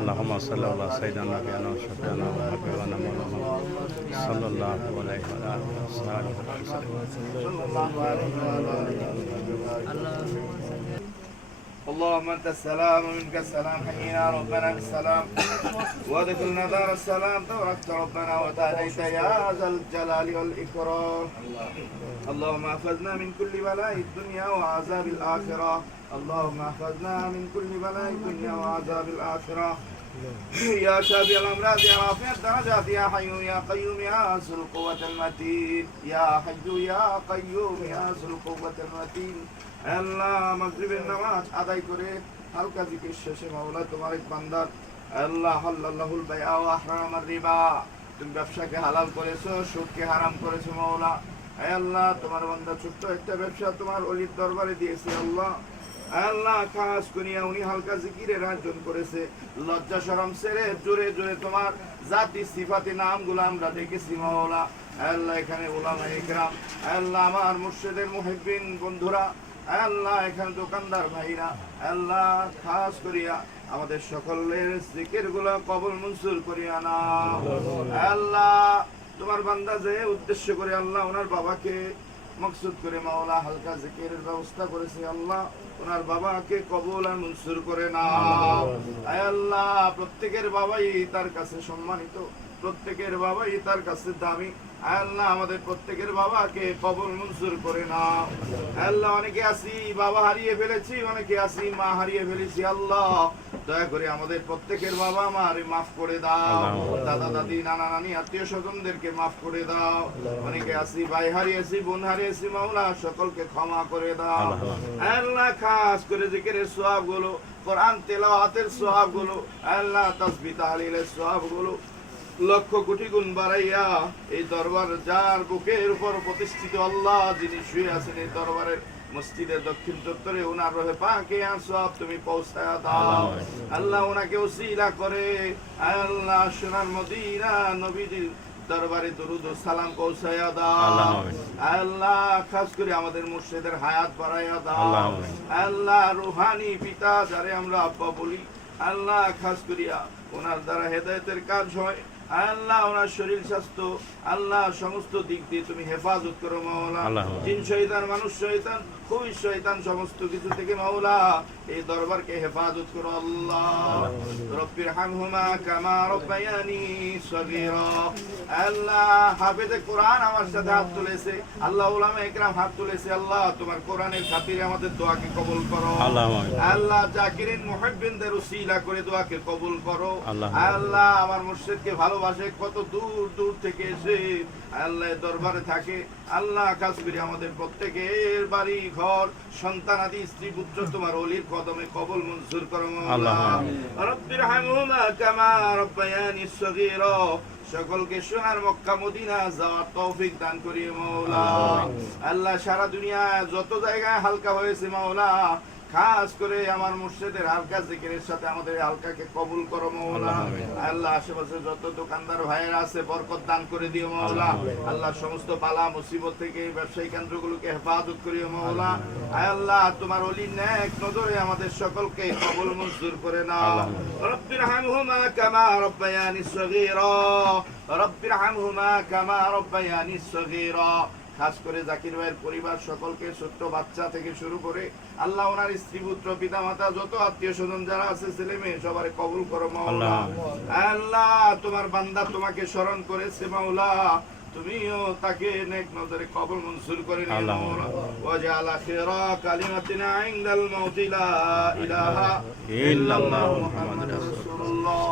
اللهم صل على سيدنا نبينا وشفيعنا وحبيبنا محمد صلى الله عليه وعلى اله وصحبه وسلم. اللهم انت السلام ومنك السلام حيينا ربنا بالسلام وادخلنا دار السلام تباركت ربنا وتعاليت يا ذا الجلال والاكرام. اللهم احفظنا من كل بلاء الدنيا وعذاب الاخره. اللهم احفظنا من كل بلاء الدنيا وعذاب الاخره. يا شافي الامراض يا رافع الدرجات يا حي يا قيوم يا ذو القوة المتين. يا حي يا قيوم يا ذو القوة المتين. আল্লাহ মাগরিবের নামাজ আদায় করে হালকা জিকির শেষে মাওলা তোমার এক বান্দার আল্লাহ হাল্লাল্লাহুল বাইআ ওয়া হারামার রিবা, তুমি ব্যবসাকে হালাল করেছো, সুদকে হারাম করেছো মাওলা। হে আল্লাহ তোমার বান্দা ছোট্ট একটা ব্যবসা তোমার ওলির দরবারে দিয়েছে আল্লাহ। আল্লাহ খাস করিয়া উনি হালকা জিকিরের আয়োজন করেছে, লজ্জা শরম ছেড়ে জোরে জোরে তোমার জাতি সিফাতি নামগুলো আমরা দেখেছি মাওলা। আল্লাহ এখানে উলামায়ে ইকরাম, আল্লাহ আমার মুর্শিদের মুহিব্বিন বন্ধুরা, আল্লাহ এখানে দোকানদার ভাইরা, আল্লাহ খাস করিয়া আমাদের সকলের জিকিরগুলো কবুল মঞ্জুর করিয়া নাও। আল্লাহ তোমার বান্দা যে উদ্দেশ্য করে আল্লাহ ওনার বাবাকে মকসুদ করে মাওলা হালকা জিকিরের ব্যবস্থা করেছে, আল্লাহ ওনার বাবাকে কবুল আর মঞ্জুর করে নাও। আল্লাহ প্রত্যেকের বাবাই তার কাছে সম্মানিত, প্রত্যেকের বাবাই তার কাছে দামি। আল্লাহ আমাদের প্রত্যেকের বাবাকে কবুল মঞ্জুর করে নাও। আল্লাহ অনেকে আছি বাবা হারিয়ে ফেলেছি, অনেকে আছি মা হারিয়ে ফেলেছি। আল্লাহ দয়া করে আমাদের প্রত্যেকের বাবা মার মাফ করে দাও, দাদা দাদি নানা নানি আত্মীয় স্বজনদেরকে মাফ করে দাও, অনেকে আসি ভাই হারিয়েছি বোন হারিয়েছি মাওলা সকলকে ক্ষমা করে দাও। আল্লাহ খাস করে জিকিরের সওয়াব গুলো, কোরআন তেলাওয়াতের সওয়াব গুলো, আল্লাহ তাসবিহ তাহলিলের সওয়াব গুলো লক্ষ কোটি গুণ বাড়াইয়া এই দরবার যার বুকের উপর প্রতিষ্ঠিত আল্লাহ যিনি শুয়ে আছেন এই দরবারের মসজিদের দক্ষিণ চত্বরে ওনার রহে পাকে সব তুমি পৌঁছায়া দাও। আল্লাহ ওনাকে ওসিলা করে আল্লাহ সোনার মদিনা নবীজির দরবারে দরুদ ও সালাম পৌঁছায়া দাও। আল্লাহ খাস করে আমাদের মুর্শিদের হায়াত বাড়াইয়া দাও। আল্লাহ রুহানি পিতা যারে আমরা আব্বা বলি, আল্লাহ খাস করিয়া ওনার দ্বারা হেদায়েতের কাজ হয়। আল্লাহ ওনার শরীর স্বাস্থ্য আল্লাহ সমস্ত দিক দিয়ে তুমি হেফাজত করো মাওলা। জিন শয়তান মানুষ শয়তান খুবই শয়তান সমস্ত কিছু থেকে মাওলা এই দরবারকে হেফাজত করো আল্লাহ। রব্বির হামহুমা কামা রব্বায়ানি সগীরা। আল্লাহ হাফেজে কোরআন আমার সাথে হাত তুলেছে, আল্লাহ উলামা ইকরাম হাত তুলেছে, আল্লাহ তোমার কোরআনের খাতিরে আমাদের দোয়াকে কবুল করো আল্লাহ। জাকিরিন মুহিব্বিনদের উসিলা করে দোয়াকে কবুল করো আল্লাহ। আমার মুর্শিদকে ভালোবাসে কত দূর দূর থেকে এসে আল্লাহ দরবারে থাকে আল্লাহ। খাস করে আমাদের প্রত্যেকের বাড়ি ঘর সন্তান আদি স্ত্রী পুত্র তোমার ওলির কদমে কবুল মঞ্জুর করো আল্লাহ। রব্বির হামহুমা কামা রব্বায়ানি সগীরা। সকলকে সোনার মক্কা মদিনা যাওয়ার তৌফিক দান করিয়ে মাওলা। আল্লাহ সারা দুনিয়া যত জায়গায় হালকা হয়েছে মাওলা, খাস করে আমার মুর্শিদের হালকা জিকিরের সাথে আমাদের হালকাকে কবুল করো মাওলা। আল্লাহ আশেপাশে যত দোকানদার ভাইয়েরা আছে বরকত দান করে দিও মাওলা। আল্লাহ সমস্ত বালা মুসিবত থেকে ব্যবসায়ী কেন্দ্রগুলোকে হেফাজত করিও মাওলা। আল্লাহ তোমার ওলি নেক নজরে আমাদের সকলকে কবুল মঞ্জুর করে নাও। রব্বির হামহুমা কামা রব্বায়ানি সগীরা। রব্বির হামহুমা কামা রব্বায়ানি সগীরা। খাস করে জাকির ভাইয়ের পরিবার সকলকে ছোট্ট বাচ্চা থেকে শুরু করে আল্লাহ ওনার স্ত্রী পুত্র পিতা মাতা যত আত্মীয় স্বজন যারা আছে ছেলে মেয়ে সবার কবুল করো মাওলা। আল্লাহ তোমার বান্দা তোমাকে স্মরণ করেছে মাওলা, তুমিও তাকে নেক নজরে কবুল মঞ্জুর করে নিও মাওলা। ওয়াজআল আখিরা কালিমাতিনা ইনদাল মাউতি লা ইলাহা ইল্লাল্লাহু মুহাম্মাদুর রাসূলুল্লাহ।